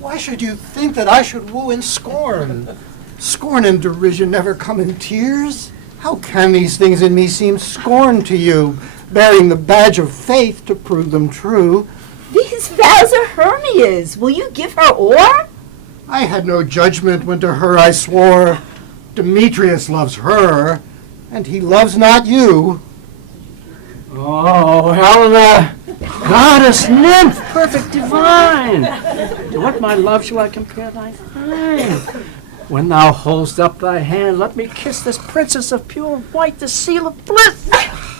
Why should you think that I should woo in scorn? Scorn and derision never come in tears. How can these things in me seem scorn to you, bearing the badge of faith to prove them true? These vows are Hermia's. Will you give her o'er? I had no judgment when to her I swore. Demetrius loves her, and he loves not you. Oh, Helena, goddess, nymph, perfect divine, to what my love shall I compare thy fine? When thou holdst up thy hand, let me kiss this princess of pure white, the seal of bliss.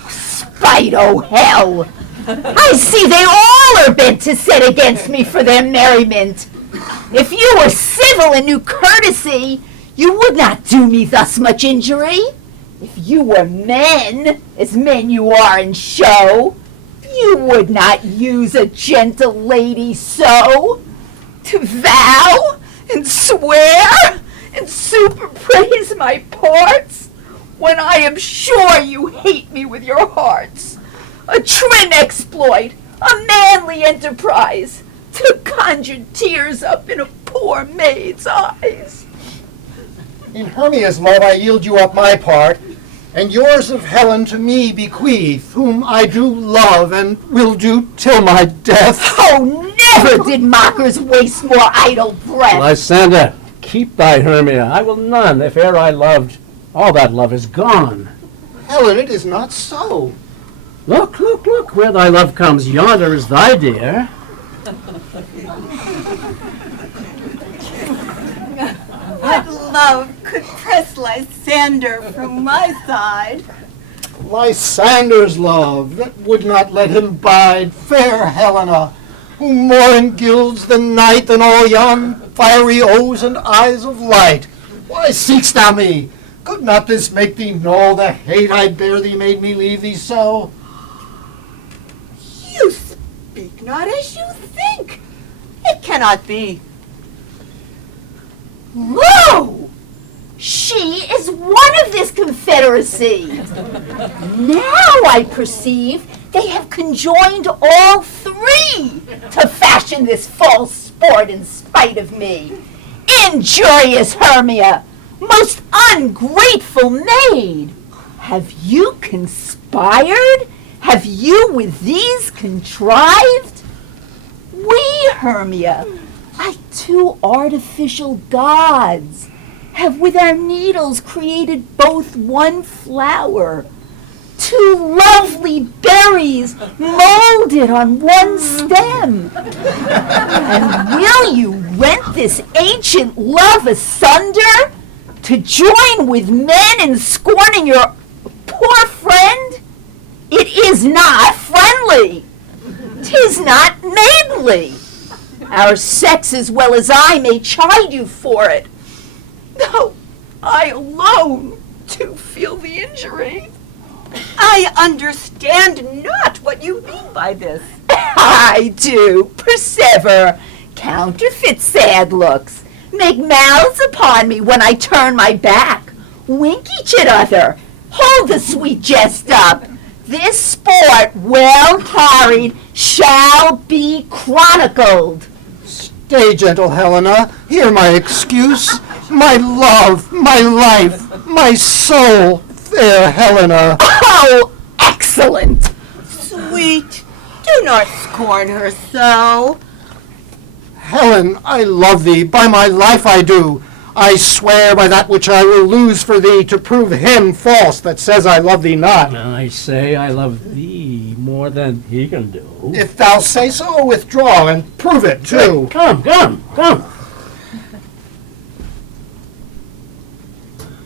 Spite, oh hell! I see they all are bent to set against me for their merriment. If you were civil and knew courtesy, you would not do me thus much injury. If you were men, as men you are in show, you would not use a gentle lady so, to vow and swear and superpraise my parts, when I am sure you hate me with your hearts. A trim exploit, a manly enterprise, to conjure tears up in a poor maid's eyes. In Hermia's love I yield you up my part, and yours of Helen to me bequeath, whom I do love and will do till my death. Oh, never did mockers waste more idle breath. Lysander, keep thy Hermia. I will none, if e'er I loved. All that love is gone. Helen, it is not so. Look, look, look, where thy love comes. Yonder is thy dear. What love could press Lysander from my side? Lysander's love, that would not let him bide, fair Helena, who more engilds the night than all yon fiery O's and eyes of light. Why seek'st thou me? Could not this make thee know the hate I bear thee made me leave thee so? You speak not as you think. It cannot be. Lo! She is one of this confederacy. Now I perceive they have conjoined all three to fashion this false sport in spite of me. Injurious Hermia, most ungrateful maid, have you conspired? Have you with these contrived? We, Hermia, like two artificial gods, have with our needles created both one flower, two lovely berries molded on one stem. And will you rent this ancient love asunder to join with men in scorning your poor friend? It is not friendly. 'Tis not maidenly. Our sex as well as I may chide you for it, though I alone do feel the injury. I understand not what you mean by this. I do, persever, counterfeit sad looks, make mouths upon me when I turn my back, wink each at other, hold the sweet jest up. This sport, well carried, shall be chronicled. Stay, gentle Helena, hear my excuse. My love, my life, my soul, fair Helena. Oh, excellent! Sweet, do not scorn her so. Helen, I love thee, by my life I do. I swear by that which I will lose for thee to prove him false that says I love thee not. I say I love thee more than he can do. If thou say so, withdraw and prove it too. Come.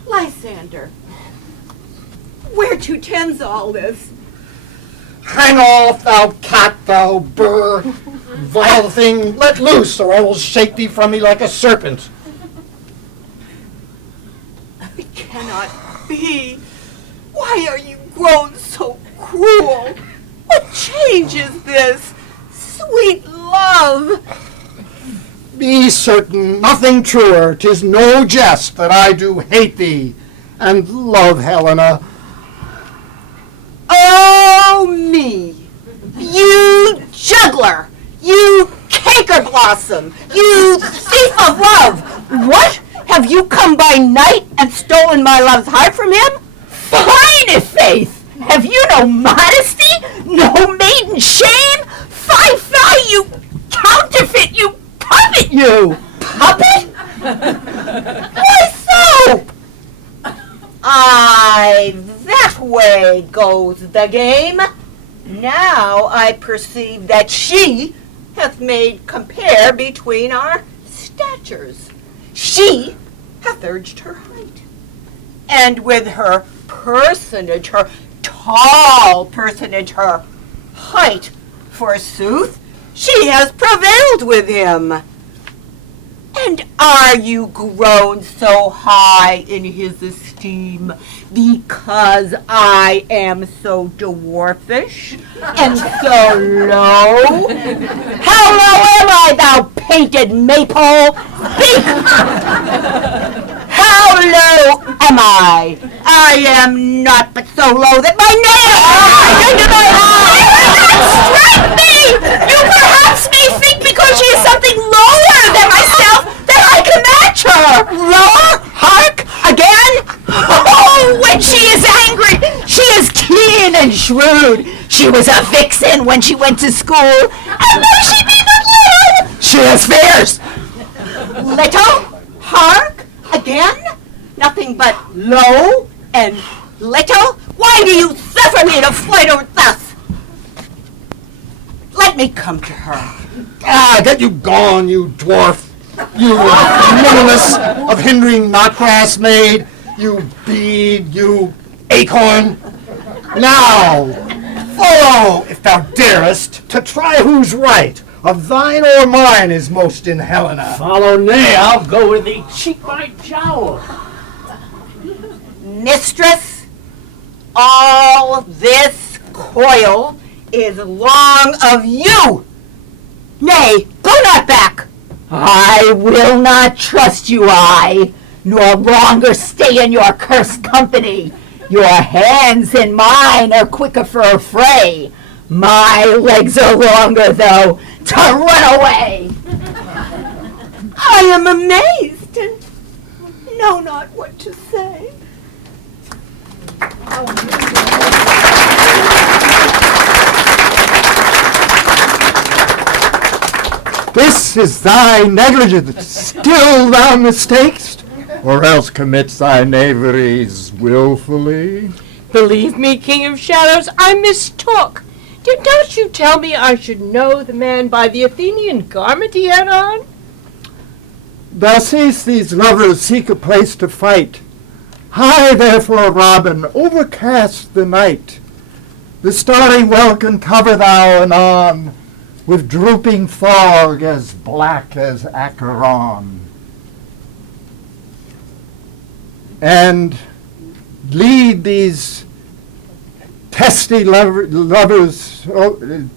Lysander, whereto tends all this? Hang off, thou cat, thou burr. Vile thing, let loose, or I will shake thee from me like a serpent. It cannot be. Why are you grown so cruel? What change is this? Sweet love! Be certain, nothing truer, 'tis no jest that I do hate thee, and love Helena. Oh, me! You juggler! You canker blossom! You thief of love! What? Have you come by night and stolen my love's heart from him? Fine, faith! Have you no modesty? No maiden shame? Fie, fie, you counterfeit, you puppet, you! Puppet? Why so? Aye, that way goes the game. Now I perceive that she hath made compare between our statures. She hath urged her height, and with her personage, her tall personage, her height, forsooth, she has prevailed with him. And are you grown so high in his esteem because I am so dwarfish and so low? How low am I, thou painted maypole? Speak! How low am I? I am not but so low that my nails into my eyes. Strike me! You perhaps may think because she is something lower than myself that I can match her. Lower? Hark! Again? Oh, when she is angry, she is keen and shrewd. She was a vixen when she went to school, and though she be but little, she has fears. Little? Hark? Again? Nothing but low and little? Why do you suffer me to flitter thus? Let me come to her. Ah, get you gone, you dwarf! You minimus of hindering knotgrass maid! You bead, you acorn! Now, follow, if thou darest, to try who's right. Of thine or mine is most in Helena. Follow nay, I'll go with thee cheek by jowl. Mistress, all this coil is long of you. Nay, go not back. I will not trust you, nor longer stay in your cursed company. Your hands and mine are quicker for a fray. My legs are longer, though, to run away. I am amazed and know not what to say. This is thy negligence. Still thou mistakest, or else commits thy knaveries willfully. Believe me, King of Shadows, I mistook. Did not you tell me I should know the man by the Athenian garment he had on? Thou seest these lovers seek a place to fight. High therefore, Robin, overcast the night. The starry welkin cover thou anon, with drooping fog as black as Acheron. And lead these testy lovers,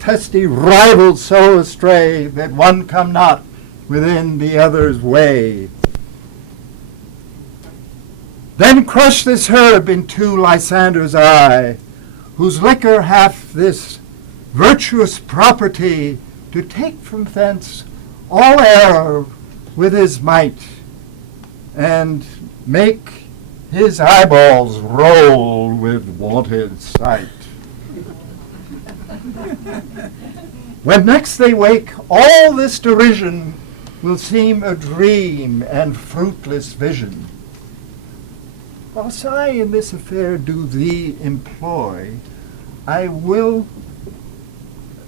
testy rivals so astray that one come not within the other's way. Then crush this herb into Lysander's eye, whose liquor hath this virtuous property to take from thence all error with his might, and make his eyeballs roll with wonted sight. When next they wake, all this derision will seem a dream and fruitless vision. Whilst I in this affair do thee employ, I will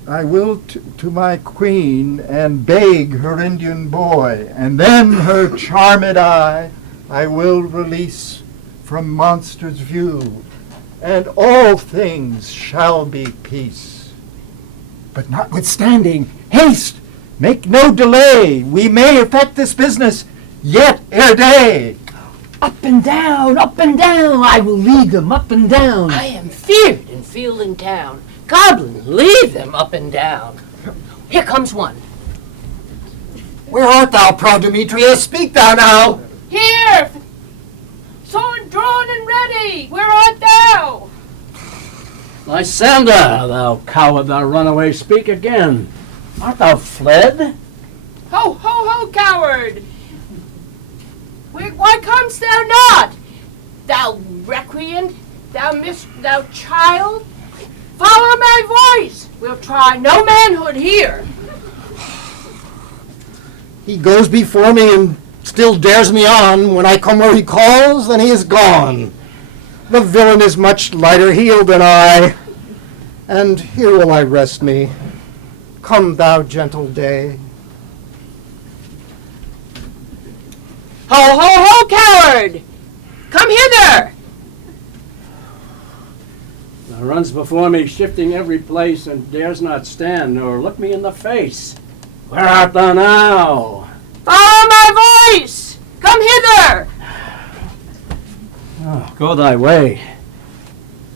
to my queen and beg her Indian boy, and then her charmed eye I will release from monster's view, and all things shall be peace. But notwithstanding, haste, make no delay, we may effect this business yet ere day. Up and down, I will lead them up and down. I am feared and feeling down. Goblin, lead them up and down. Here comes one. Where art thou, proud Demetrius? Speak thou now. Here! Sword drawn and ready! Where art thou? Lysander, thou coward, thou runaway, speak again. Art thou fled? Ho, ho, ho, coward! Why comest thou not? Thou recreant, thou child? Follow my voice! We'll try no manhood here. He goes before me and still dares me on. When I come where he calls, then he is gone. The villain is much lighter heeled than I, and here will I rest me. Come, thou gentle day. Ho, ho, ho, coward! Come hither! Now runs before me, shifting every place, and dares not stand nor look me in the face. Where art thou now? Follow my voice! Come hither! Oh, go thy way.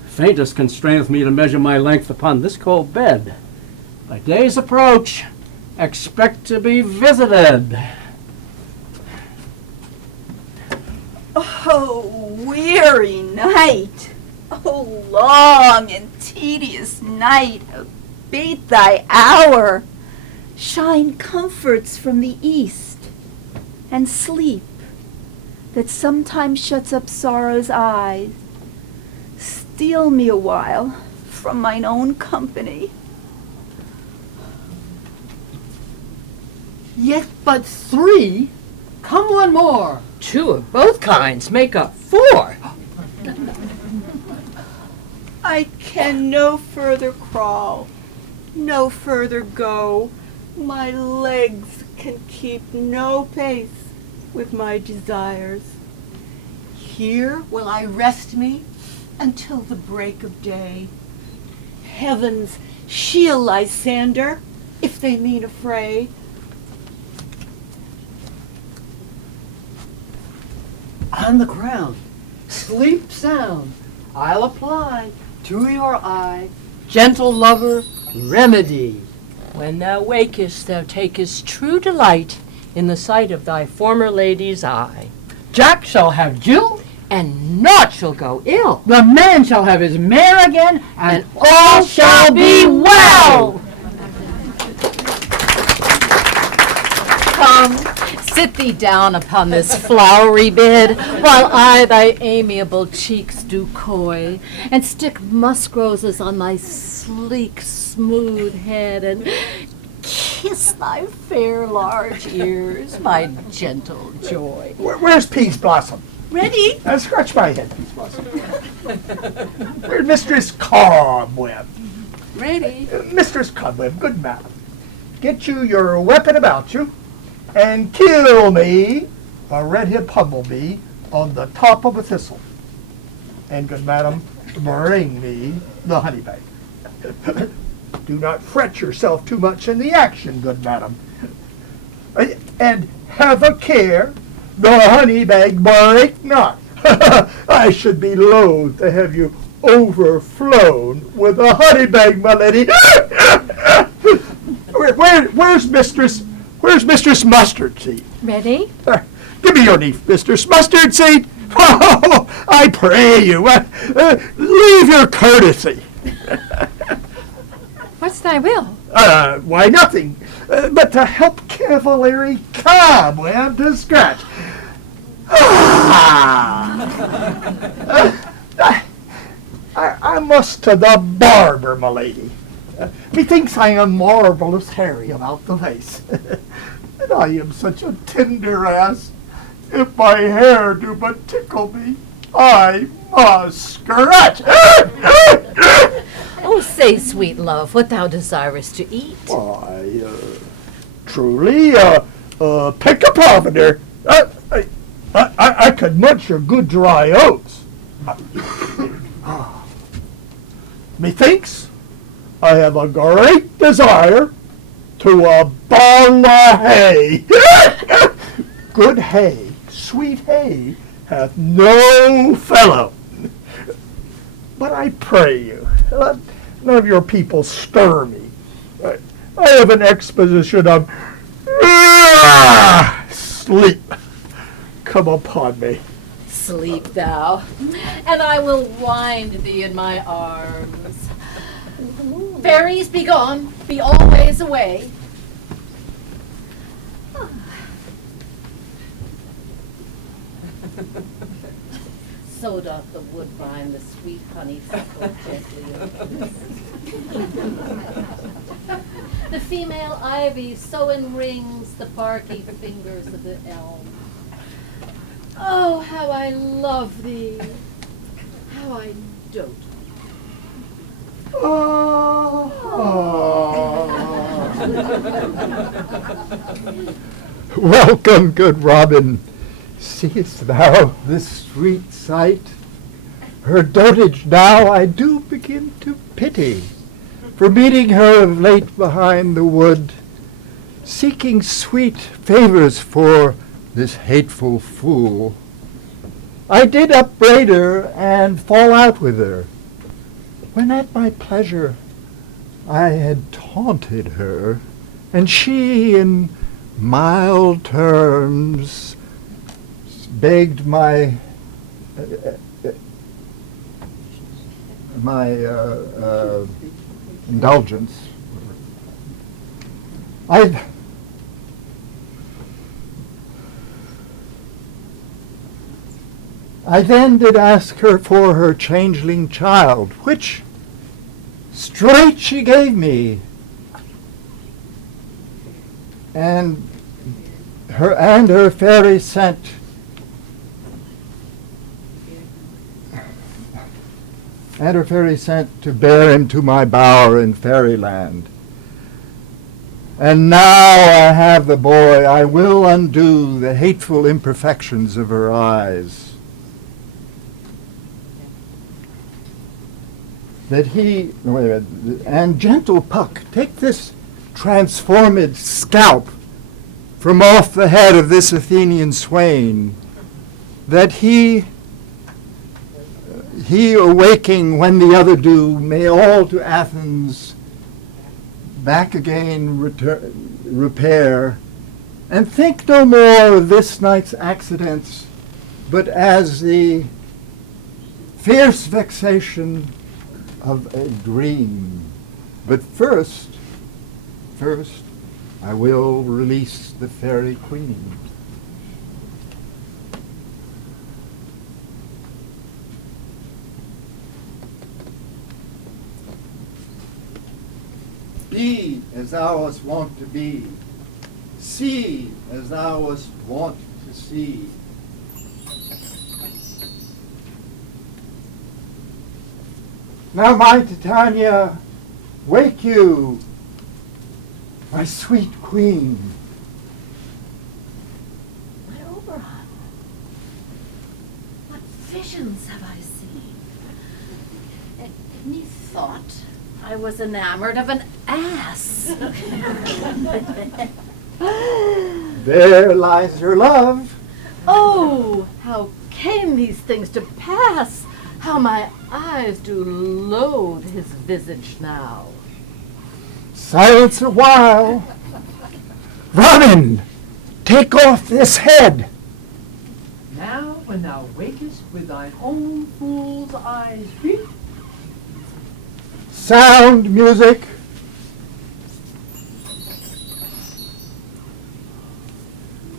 Faintest constraineth me to measure my length upon this cold bed. By day's approach, expect to be visited. Oh, weary night! Oh, long and tedious night! Abate thy hour! Shine comforts from the east, and sleep that sometimes shuts up sorrow's eyes. Steal me a while from mine own company. Yet but 3? Come one more. 2 of both kinds make up 4. I can no further crawl, no further go. My legs can keep no pace with my desires. Here will I rest me until the break of day. Heavens, shield Lysander, if they mean a fray. On the ground, sleep sound. I'll apply to your eye, gentle lover, remedy. When thou wakest, thou takest true delight in the sight of thy former lady's eye. Jack shall have Jill, And naught shall go ill. the man shall have his mare again, and All shall be well. Come, sit thee down upon this flowery bed, while I thy amiable cheeks do coy, and stick musk roses on thy sleek, smooth head, and kiss thy fair large ears, my gentle joy. Where's Peas Blossom? Ready? Scratch my head, Peas Blossom. Where's Mistress Cobweb? Ready? Mistress Cobweb, good madam, get you your weapon about you, and kill me a red-hip humblebee on the top of a thistle. And good madam, bring me the honey bag. Do not fret yourself too much in the action, good madam. And have a care, the honey bag break not. I should be loath to have you overflown with a honey bag, my lady. Where's Mistress Mustard Seed? Ready? Give me your leaf, Mistress Mustard Seed. Oh, I pray you, leave your courtesy. What's thy will? Why, nothing, but to help Cavalier Cobweb to scratch. I must to the barber, my lady. Methinks I am marvelous hairy about the face. And I am such a tender ass. If my hair do but tickle me, I must scratch. Oh, say, sweet love, what thou desirest to eat. Why, truly, pick a provender. I could munch your good dry oats. Methinks I have a great desire to a ball of hay. Good hay, sweet hay, hath no fellow. But I pray you, let none of your people stir me. I have an exposition of sleep come upon me. Sleep thou, and I will wind thee in my arms. Fairies, be gone, be always away. So doth the woodbine the sweet honey suckle gently of the female ivy so enrings the barky fingers of the elm. Oh, how I love thee, how I dote. Welcome, good Robin. Seest thou this sweet sight? Her dotage now I do begin to pity, for meeting her of late behind the wood, seeking sweet favors for this hateful fool. I did upbraid her and fall out with her, when at my pleasure I had taunted her, and she in mild terms begged my indulgence. I then did ask her for her changeling child, which straight she gave me, and her fairy sent to bear him to my bower in fairyland. And now I have the boy, I will undo the hateful imperfections of her eyes. And gentle Puck, take this transformed scalp from off the head of this Athenian swain, that he awaking when the other do, may all to Athens back again repair, and think no more of this night's accidents, but as the fierce vexation of a dream. But first, I will release the fairy queen. Be as thou wast wont to be. See as thou wast wont to see. Now, my Titania, wake you, my sweet queen. What Oberon? What visions have I seen? Methought I was enamored of an ass. There lies your love. Oh, how came these things to pass? How my eyes do loathe his visage now. Silence a while. Robin, take off this head. Now when thou wakest with thine own fool's eyes weep, Sound music.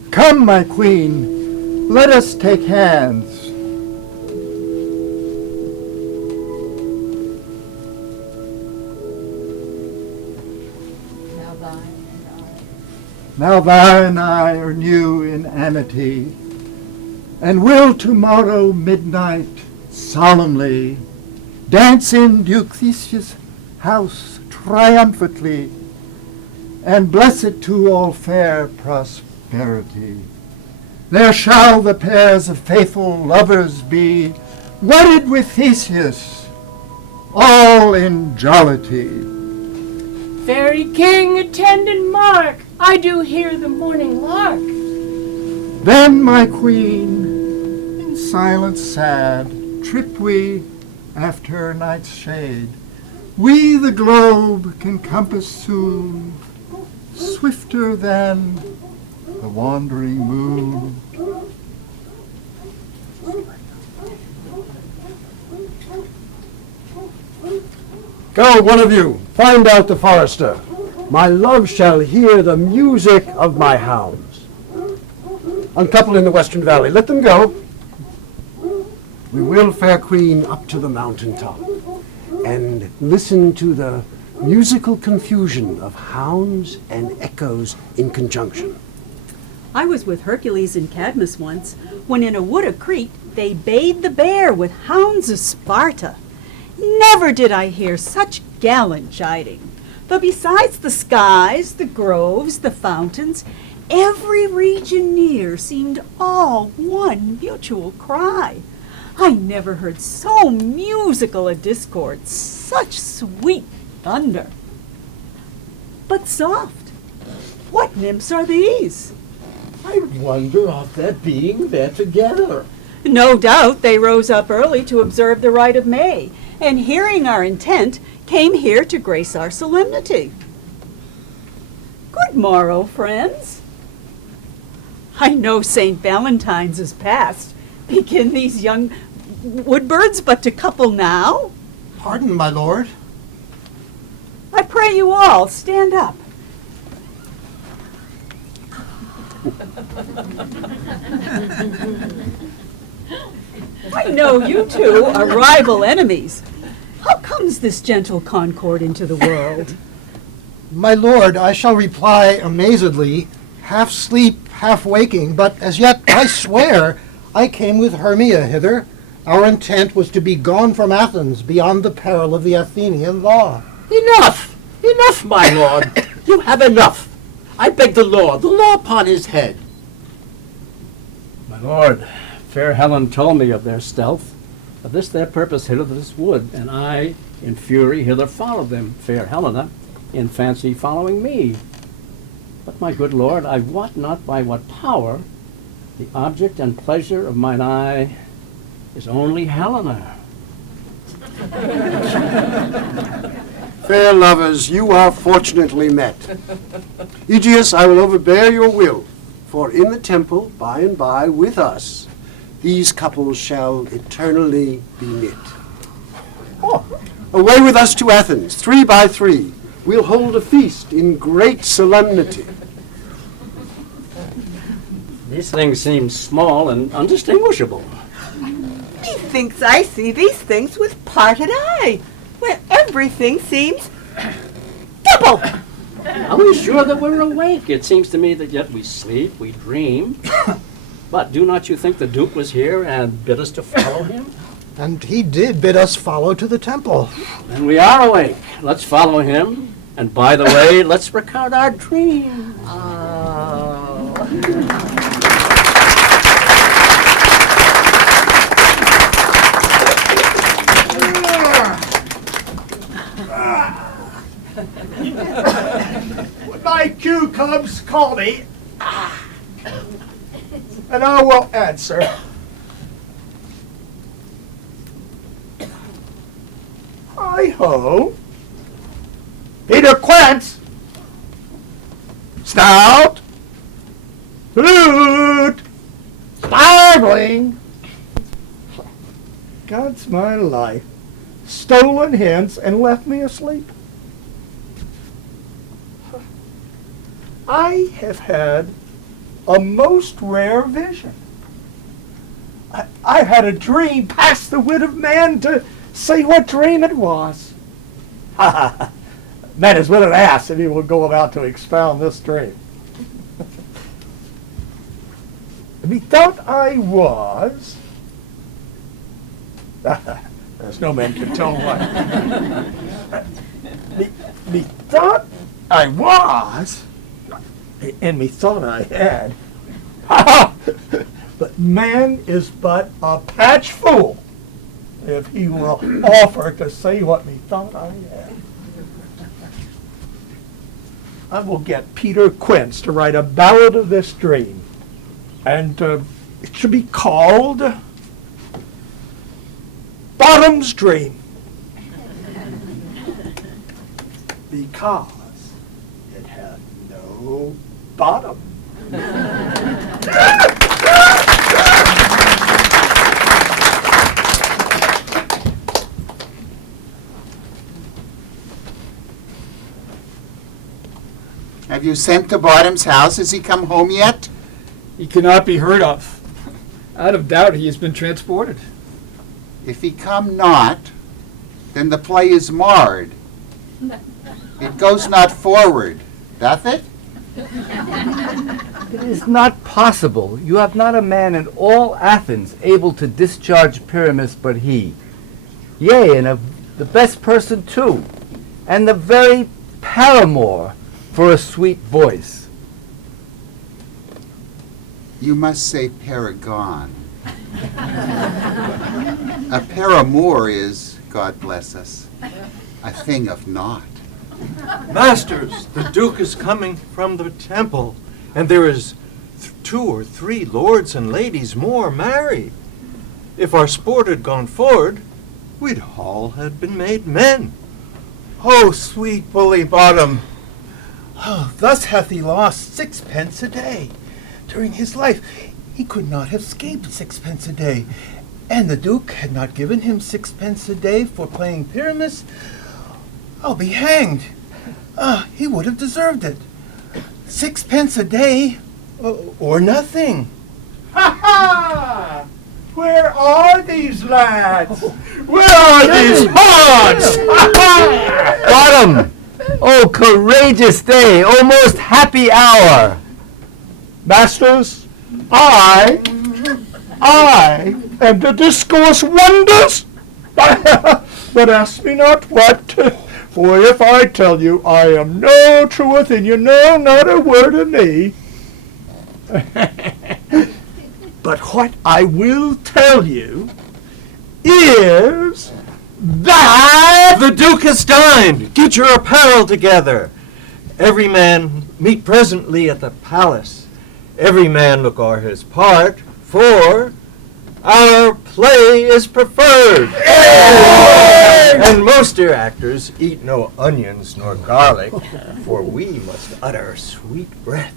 Come, my queen, let us take hands. Now thou and I are new in amity, and will tomorrow midnight solemnly dance in Duke Theseus' house triumphantly, and bless it to all fair prosperity. There shall the pairs of faithful lovers be, wedded with Theseus, all in jollity. Fairy king, attend and mark, I do hear the morning lark. Then, my queen, in silence sad, trip we after night's shade. We the globe can compass soon, swifter than the wandering moon. Go, one of you, find out the forester. My love shall hear the music of my hounds. Uncouple in the western valley. Let them go. We will, fair queen, up to the mountain top and listen to the musical confusion of hounds and echoes in conjunction. I was with Hercules and Cadmus once, when in a wood of Crete they bayed the bear with hounds of Sparta. Never did I hear such gallant chiding, though besides the skies, the groves, the fountains, every region near seemed all one mutual cry. I never heard so musical a discord, such sweet thunder. But soft, what nymphs are these? I wonder of their being there together. No doubt they rose up early to observe the rite of May, and hearing our intent, came here to grace our solemnity. Good morrow, friends. I know St. Valentine's is past. Begin these young woodbirds but to couple now? Pardon, my lord. I pray you all, stand up. I know you two are rival enemies. How comes this gentle concord into the world? My lord, I shall reply amazedly, half sleep, half waking, but as yet I swear I came with Hermia hither. Our intent was to be gone from Athens beyond the peril of the Athenian law. Enough! Enough, my lord! You have enough! I beg the law upon his head. My lord, fair Helen told me of their stealth, of this their purpose hither this wood, and I, in fury, hither followed them, fair Helena, in fancy following me. But, my good lord, I wot not by what power the object and pleasure of mine eye is only Helena. Fair lovers, you are fortunately met. Aegeus, I will overbear your will, for in the temple, by and by, with us, these couples shall eternally be knit. Away with us to Athens, 3 by 3. We'll hold a feast in great solemnity. These things seem small and undistinguishable. Methinks I see these things with parted eye, where everything seems double. Are we sure that we're awake? It seems to me that yet we sleep, we dream. But do not you think the Duke was here and bid us to follow him? And he did bid us follow to the temple. Then we are awake. Let's follow him. And by the way, let's recount our dream. When my Q comes, call me, and I will answer. Hi-ho. Peter Quince. Stout. Flute. Sparkling. God's my life. Stolen hens and left me asleep. I have had a most rare vision. I had a dream past the wit of man to say what dream it was. Man is with an ass if he will go about to expound this dream. Methought I was... There's no man can tell what. Methought I was... And methought I had. But man is but a patch fool if he will offer to say what methought I had. I will get Peter Quince to write a ballad of this dream, and it should be called Bottom's Dream, because it had no bottom. Have you sent to Bottom's house? Has he come home yet? He cannot be heard of. Out of doubt, he has been transported. If he come not, then the play is marred. It goes not forward, doth it? It is not possible. You have not a man in all Athens able to discharge Pyramus but he. Yea, and the best person too, and the very paramour for a sweet voice. You must say paragon. A paramour is, God bless us, a thing of naught. Masters, the Duke is coming from the temple, and there is 2 or 3 lords and ladies more married. If our sport had gone forward, we'd all had been made men. Oh, sweet bully bottom! Oh, thus hath he lost 6 pence a day. During his life, he could not have escaped 6 pence a day. And the Duke had not given him 6 pence a day for playing Pyramus. I'll be hanged. He would have deserved it. 6 pence a day, or nothing. Ha ha! Where are these lads? Where are these hogs? Bottom! Oh, courageous day! Oh, most happy hour! Masters, I am to discourse wonders. But ask me not what, for if I tell you, I am no truth, and you know not a word of me. But what I will tell you is that The Duke has dined! Get your apparel together! Every man meet presently at the palace. Every man look o'er his part, for our play is preferred. And most dear actors eat no onions nor garlic, for we must utter sweet breath.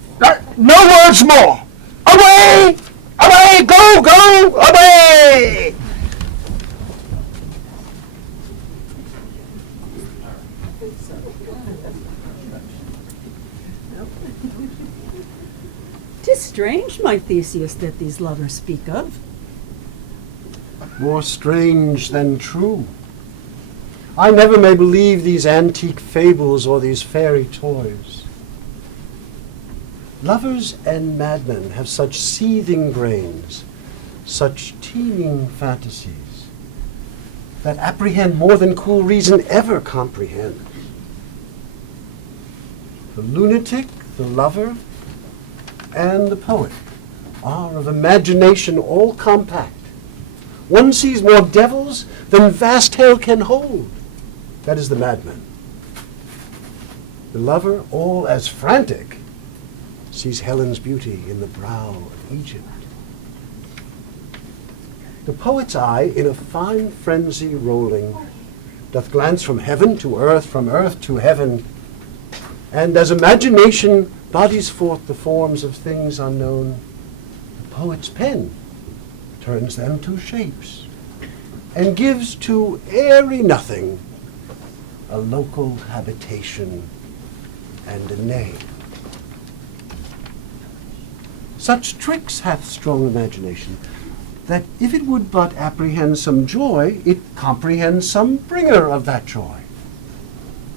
no words more. Away! Away! Go! Go! Away! 'Tis strange, my Theseus, that these lovers speak of. More strange than true. I never may believe these antique fables or these fairy toys. Lovers and madmen have such seething brains, such teeming fantasies, that apprehend more than cool reason ever comprehends. The lunatic, the lover, and the poet are of imagination all compact. One sees more devils than vast hell can hold. That is the madman. The lover, all as frantic, sees Helen's beauty in the brow of Egypt. The poet's eye, in a fine frenzy rolling, doth glance from heaven to earth, from earth to heaven, and as imagination bodies forth the forms of things unknown, the poet's pen turns them to shapes, and gives to airy nothing a local habitation and a name. Such tricks hath strong imagination, that if it would but apprehend some joy, it comprehends some bringer of that joy.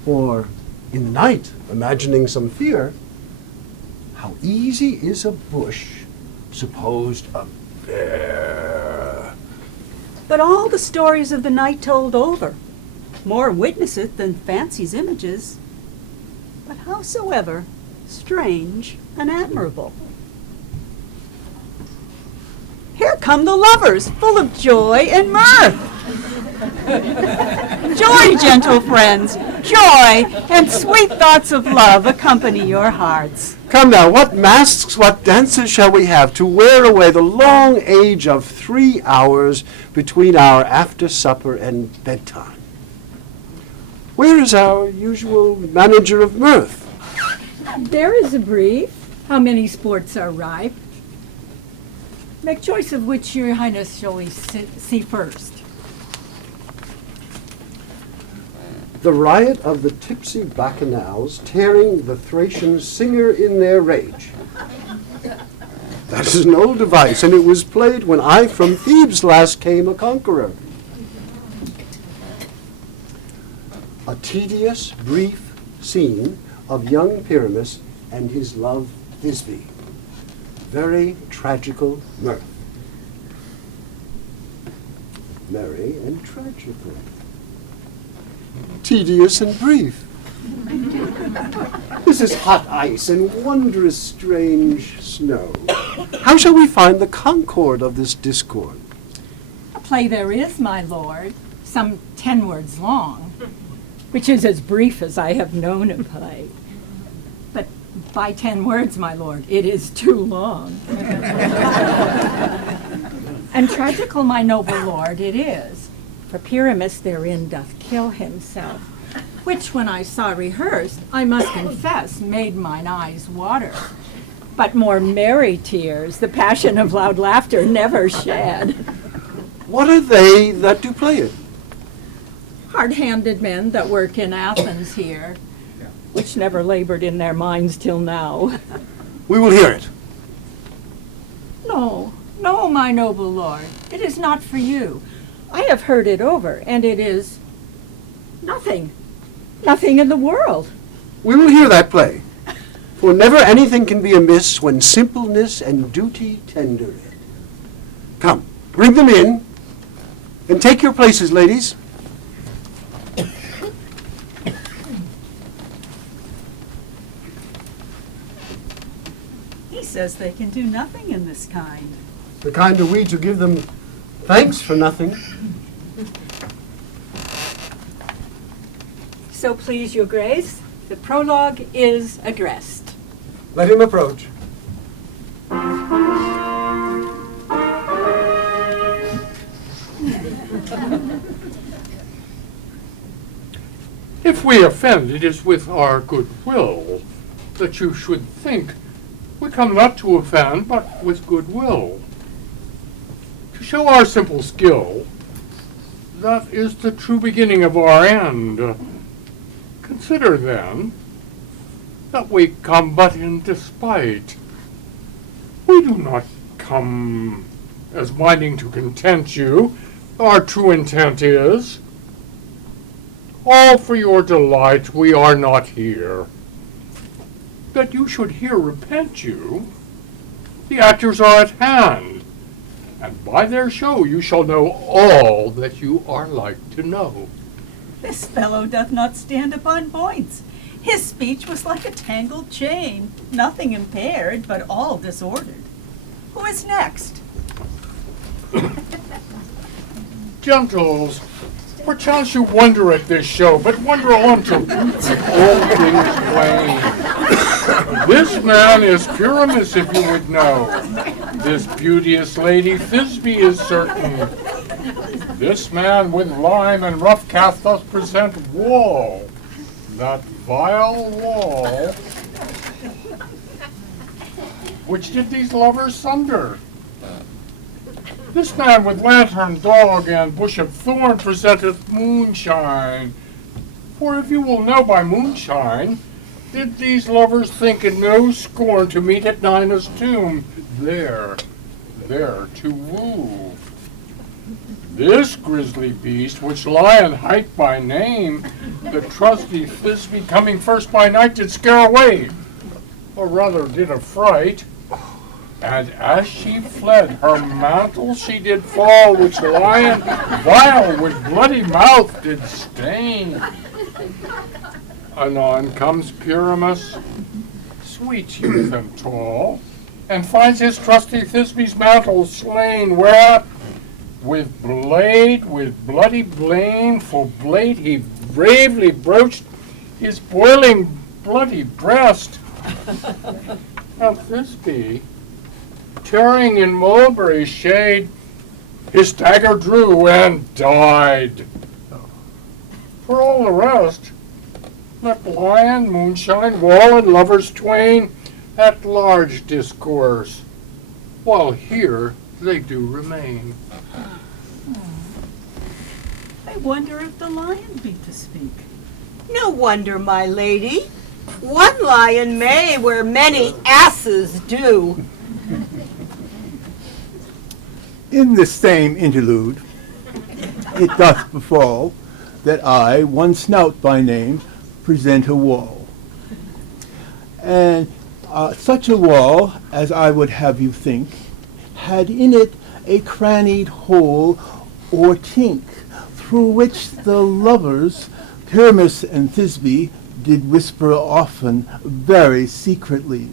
Or in the night, imagining some fear, how easy is a bush supposed a bear. But all the stories of the night told over, more witness it than fancy's images, but howsoever strange and admirable. Here come the lovers, full of joy and mirth. Joy, gentle friends, joy and sweet thoughts of love accompany your hearts. Come now, what masks, what dances shall we have to wear away the long age of 3 hours between our after supper and bedtime? Where is our usual manager of mirth? There is a brief. How many sports are ripe? Make choice of which your highness shall we see first. The riot of the tipsy bacchanals tearing the Thracian singer in their rage. That is an old device, and it was played when I from Thebes last came a conqueror. tedious, brief scene of young Pyramus and his love Thisbe. Very tragical mirth. Merry and tragical. Tedious and brief. This is hot ice and wondrous strange snow. How shall we find the concord of this discord? A play there is, my lord, some 10 words long, which is as brief as I have known a play. But by 10 words, my lord, it is too long. And tragical, my noble lord, it is, for Pyramus therein doth kill himself, which when I saw rehearsed, I must confess, made mine eyes water. But more merry tears, the passion of loud laughter never shed. What are they that do play it? Hard-handed men that work in Athens here, which never labored in their minds till now. We will hear it. No, no, my noble lord, it is not for you. I have heard it over, and it is nothing in the world. We will hear that play. For never anything can be amiss when simpleness and duty tender it. Come, bring them in, and take your places, ladies. He says they can do nothing in this kind. The kind are we to give them thanks for nothing. So please your grace, the prologue is addressed. Let him approach. If we offend, it is with our good will that you should think we come not to offend, but with good will. To show our simple skill, that is the true beginning of our end. Consider, then, that we come but in despite. We do not come as minding to content you. Our true intent is, all for your delight we are not here. That you should here repent you, the actors are at hand, and by their show you shall know all that you are like to know. This fellow doth not stand upon points. His speech was like a tangled chain, nothing impaired, but all disordered. Who is next? Gentles, perchance you wonder at this show, but wonder on till all things plain. This man is Pyramus, if you would know. This beauteous lady Thisbe is certain. This man with lime and rough cast doth present wall, that vile wall, which did these lovers sunder. This man with lantern, dog, and bush of thorn presenteth moonshine. For if you will know by moonshine, did these lovers think in no scorn to meet at Nina's tomb, there to woo. This grisly beast, which lion hight by name, the trusty Thisbe coming first by night did scare away, or rather did affright. And as she fled, her mantle she did fall, which lion vile with bloody mouth did stain. Anon comes Pyramus, sweet youth and tall, and finds his trusty Thisbe's mantle slain, whereat with bloody blame, for blade he bravely broached his boiling bloody breast. And Thisbe, tearing in mulberry shade, his dagger drew and died. For all the rest, let lion, moonshine, wall, and lovers twain at large discourse, while here they do remain. I wonder if the lion be to speak. No wonder, my lady. One lion may where many asses do. In this same interlude, it doth befall that I, one Snout by name, present a wall. And such a wall, as I would have you think, had in it a crannied hole or chink, through which the lovers, Pyramus and Thisbe, did whisper often, very secretly.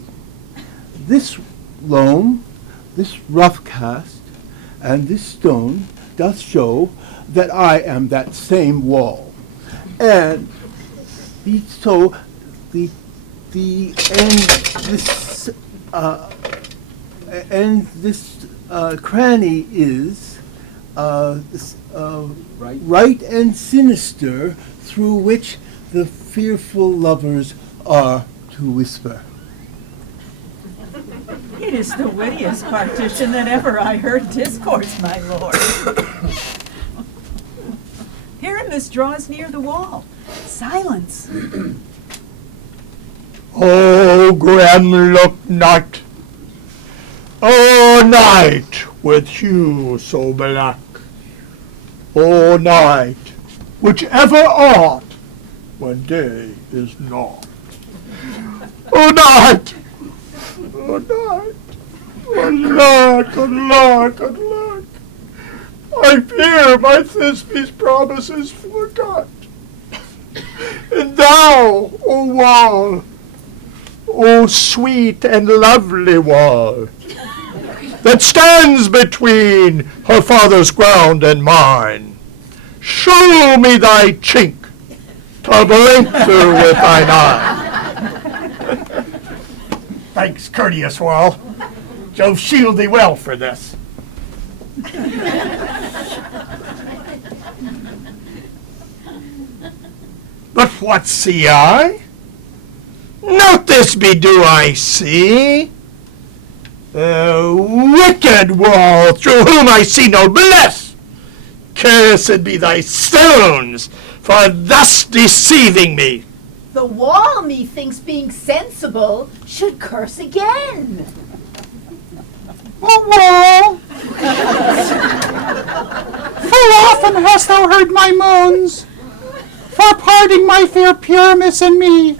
This loam, this rough cast, and this stone doth show that I am that same wall. And so the this cranny is right and sinister, through which the fearful lovers are to whisper. It is the wittiest partition that ever I heard discourse, my lord. Pyramus draws near the wall. Silence. Oh, grim look not. Oh, night with hue so black. Oh, night, whichever art when day is not. Oh, night! Oh, night! Alack, alack, alack! I fear my Thisbe's promises forgot. And thou, O wall, O sweet and lovely wall, that stands between her father's ground and mine, show me thy chink to blink through with thine eye. Thanks, courteous wall. Jove shield thee well for this. But what see I? Not this be do I see. The wicked wall, through whom I see no bliss. Cursed be thy stones, for thus deceiving me. The wall, methinks, being sensible, should curse again. O wall! Full often hast thou heard my moans, for parting my fair Pyramus and me.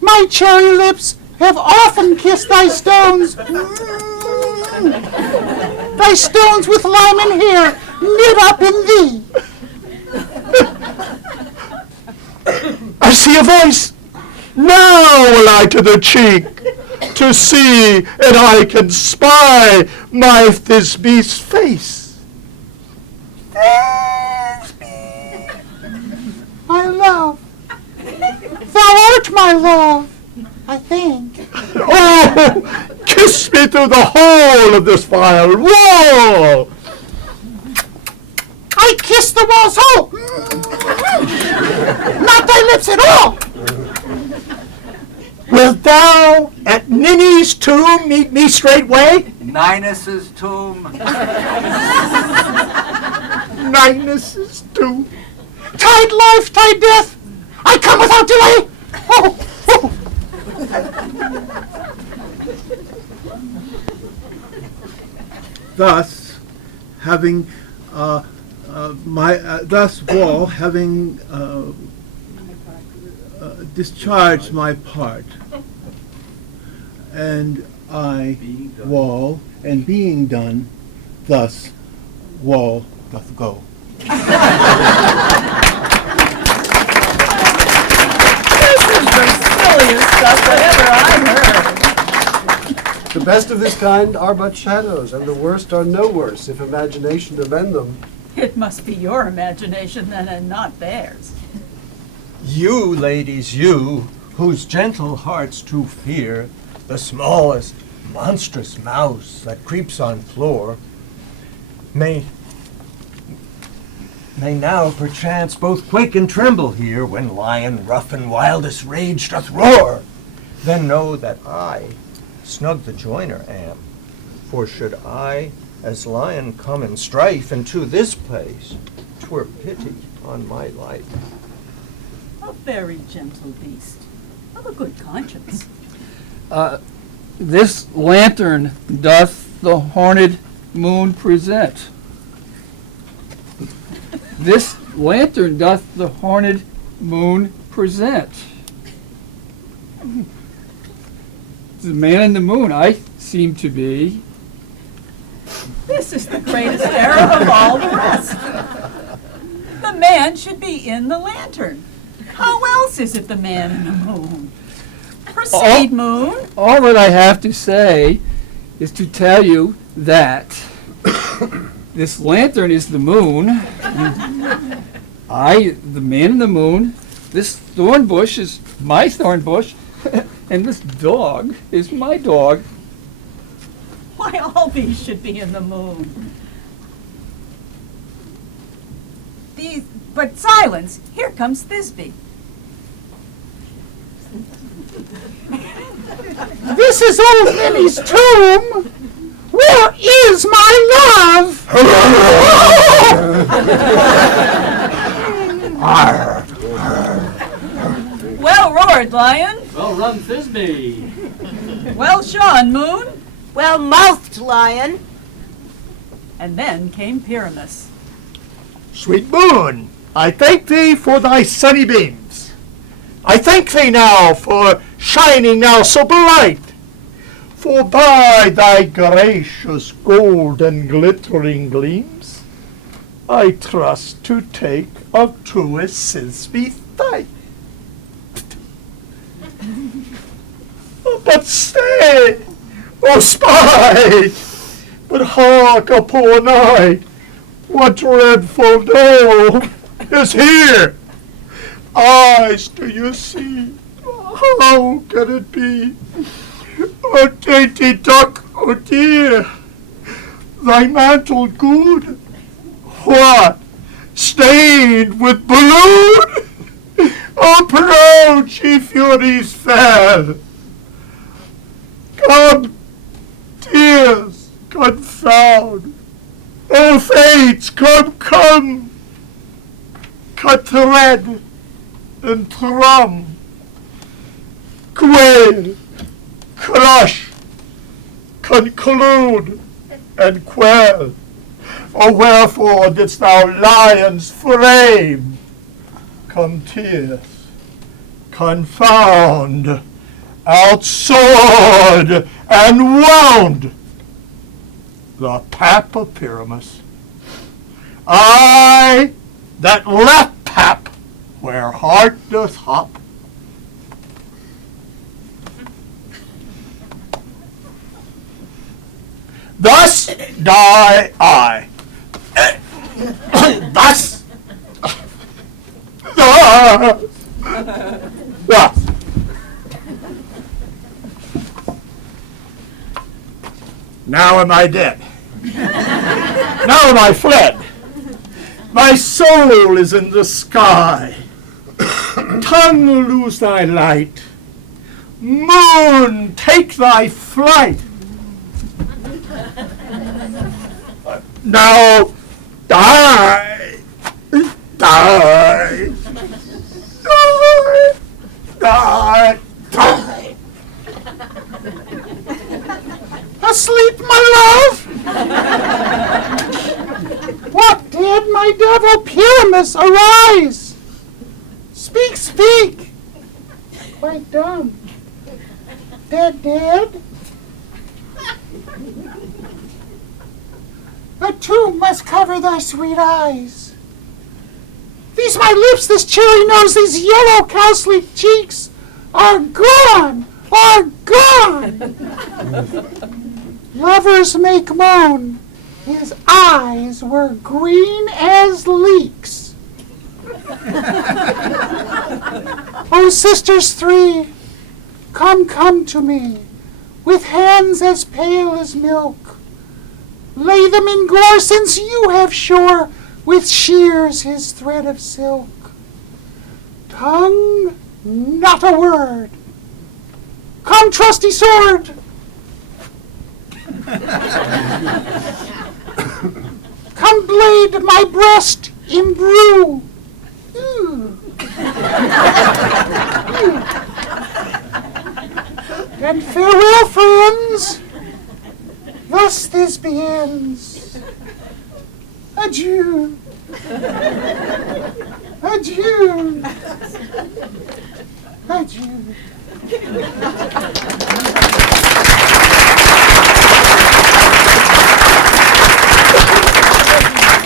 My cherry lips have often kissed thy stones. Thy stones with lime and hair knit up in thee. I see a voice. Now will I to the cheek, to see and I can spy my Thisbe's face. Thisbe, my love. Thou art my love, I think. Oh, kiss me through the hole of this vile wall. I kiss the wall's hole. Not thy lips at all. Wilt thou at Ninny's tomb meet me straightway? Ninus's tomb. Ninus's tomb. Tide life, tide death. I come without delay. Oh, oh. Thus, having thus wall having discharged my part, and I wall and being done, thus wall doth go. Silliest stuff that ever I heard. The best of this kind are but shadows, and the worst are no worse, if imagination amend them. It must be your imagination then, and not theirs. You, ladies, you, whose gentle hearts to fear the smallest monstrous mouse that creeps on floor, may now perchance both quake and tremble here when lion rough and wildest rage doth roar. Then know that I, snug the joiner, am. For should I, as lion, come in strife into this place, 'twere pity on my life. A very gentle beast, of a good conscience. This lantern doth the horned moon present. This lantern doth the horned moon present? The man in the moon I seem to be. This is the greatest error of all the rest. The man should be in the lantern. How else is it the man in the moon? Proceed, moon. All that I have to say is to tell you that this lantern is the moon. I, the man in the moon. This thorn bush is my thorn bush. And this dog is my dog. Why, all these should be in the moon. But silence, here comes Thisbe. This is old Minnie's tomb. Where is my love? Well roared, lion. Well run, Thisbe. Well shone, moon. Well mouthed, lion. And then came Pyramus. Sweet moon, I thank thee for thy sunny beams. I thank thee now for shining now so bright. For by thy gracious golden glittering gleams, I trust to take of truest Thisbe sight. But stay, O spy, but hark a poor night. What dreadful doom is here? Eyes, do you see? How can it be? O dainty duck, oh dear, thy mantle good, what, stained with blood? Approach, ye furies fair. Come, tears, confound. O fates, come, come. Cut thread and thrum. Quail, crush, conclude, and quell. O wherefore didst thou lions frame? Come, tears, confound, outsword and wound the pap of Pyramus. I that left pap where heart doth hop. Thus die I. Thus. Thus. Now am I dead. Now am I fled. My soul is in the sky. Tongue, lose thy light. Moon, take thy flight. Now die. Die. Die. Die. Die. Asleep, my love? What did my devil Pyramus arise? Speak, speak. Quite dumb. Dead, dead? A tomb must cover thy sweet eyes. These my lips, this cherry nose, these yellow cow-sleek cheeks are gone, are gone. Lovers make moan, his eyes were green as leeks. O sisters three, come, come to me, with hands as pale as milk. Lay them in gore, since you have shore with shears his thread of silk. Tongue, not a word. Come, trusty sword. Come, blade, my breast imbrue. And farewell, friends. Thus this begins. Adieu. Adieu. Adieu.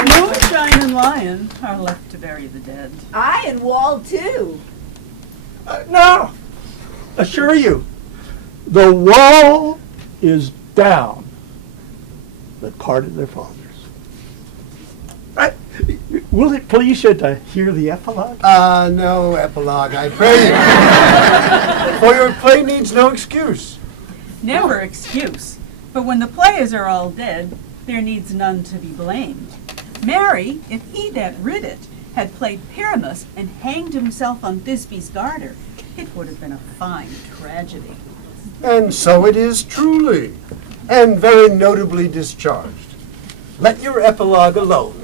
Moonshine and Lion are left to bury the dead. I and Wall too. No, assure you, the wall is down that parted their fathers. Will it please you to hear the epilogue? No epilogue, I pray you. For your play needs no excuse. Never excuse. But when the players are all dead, there needs none to be blamed. Marry, if he that writ it had played Pyramus and hanged himself on Thisbe's garter, it would have been a fine tragedy. And so it is truly, and very notably discharged. Let your epilogue alone.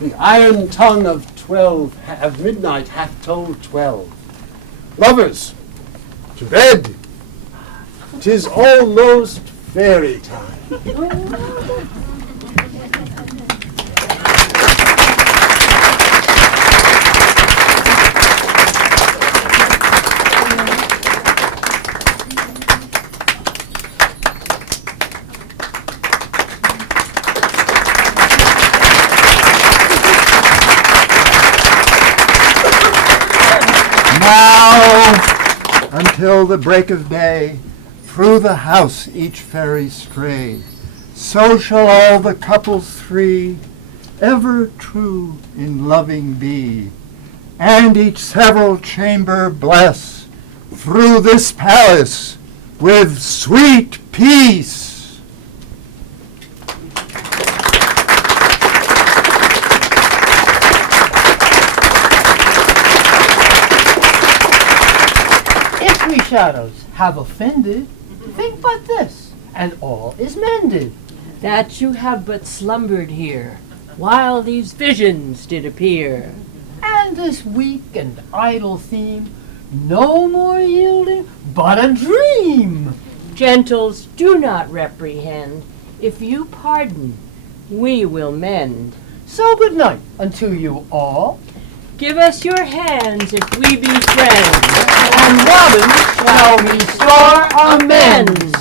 The iron tongue of 12 of midnight hath told 12. Lovers, to bed. 'Tis almost fairy time. Now, until the break of day, through the house each fairy stray. So shall all the couples three ever true in loving be, and each several chamber bless through this palace with sweet peace. Shadows have offended, think but this, and all is mended. That you have but slumbered here, while these visions did appear. And this weak and idle theme, no more yielding, but a dream. Gentles, do not reprehend. If you pardon, we will mend. So good night unto you all. Give us your hands if we be friends, and Robin shall restore amends.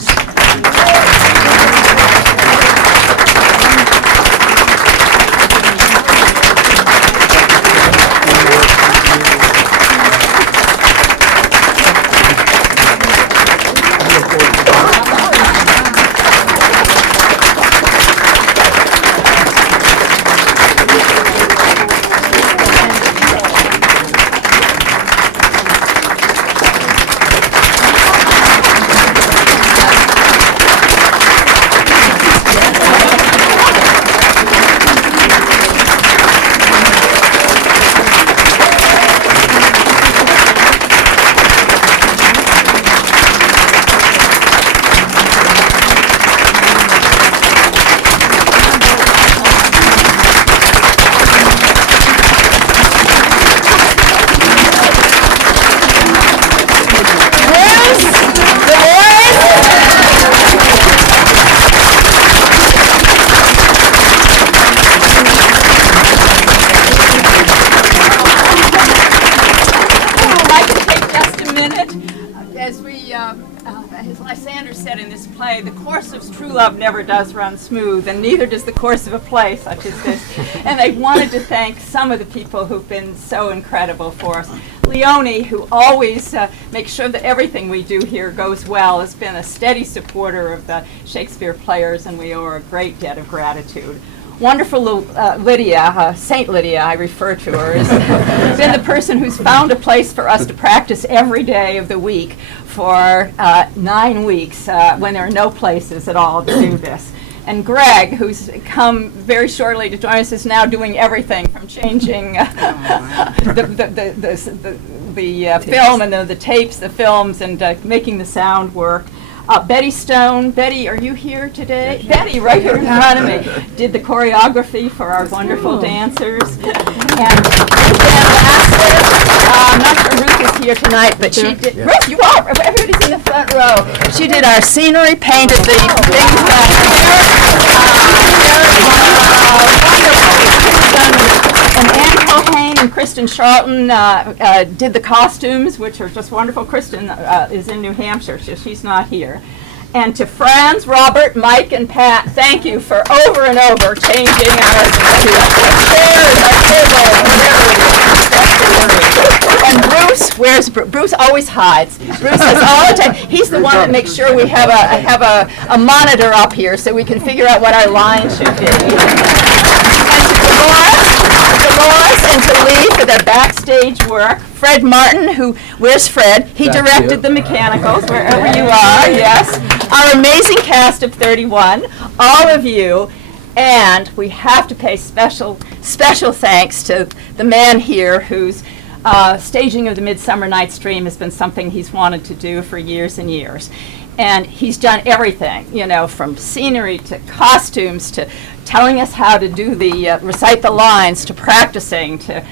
As Lysander said in this play, the course of true love never does run smooth, and neither does the course of a play such as this. And I wanted to thank some of the people who've been so incredible for us. Leonie, who always makes sure that everything we do here goes well, has been a steady supporter of the Shakespeare players, and we owe her a great debt of gratitude. Wonderful Lydia, Saint Lydia, I refer to her, has been the person who's found a place for us to practice every day of the week for 9 weeks when there are no places at all to do this. And Greg, who's come very shortly to join us, is now doing everything from changing the film and the tapes, the films, and making the sound work. Betty Stone. Betty, are you here today? Betty, right here in front of me, did the choreography for our wonderful dancers. And then lastly, I'm not sure Ruth is here tonight, but she did. Yeah. Ruth, you are. Everybody's in the front row. She did our scenery, painted the things back here. And Ann Culhane and Kristen Charlton did the costumes, which are just wonderful. Kristen is in New Hampshire, so she's not here. And to Franz, Robert, Mike, and Pat, thank you for over and over changing our chairs, our tables, whatever it is. And Bruce, Bruce always hides. Bruce is all the time. He's the one that makes sure we have a monitor up here so we can figure out what our line should be. And to Dolores and to Lee for their backstage work. Fred Martin, where's Fred? He directed the mechanicals, wherever you are, yes. Our amazing cast of 31, all of you, and we have to pay special thanks to the man here whose staging of the Midsummer Night's Dream has been something he's wanted to do for years and years. And he's done everything, from scenery to costumes to telling us how to do recite the lines, to practicing, to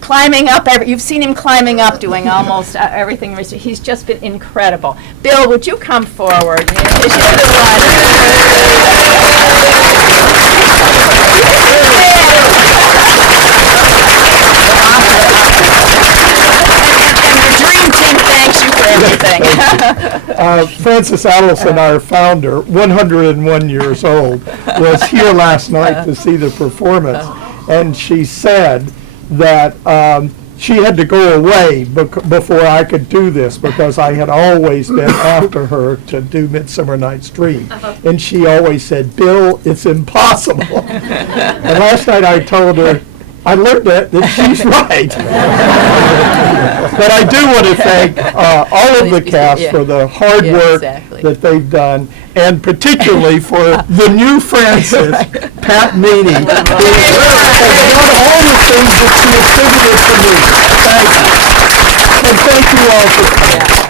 climbing up. You've seen him climbing up, doing almost everything. He's just been incredible. Bill, would you come forward? Because you're the one. And the Dream Team thanks you for everything. Frances Addelson, our founder, 101 years old, was here last night to see the performance, and she said that she had to go away before I could do this because I had always been after her to do Midsummer Night's Dream. And she always said, Bill, it's impossible. And last night I told her, I learned that she's right. But I do want to thank all of the cast for the hard work that they've done, and particularly for the new Frances, Pat Meany, who has done all the things that she attributed to me. Thank you. And thank you all for coming.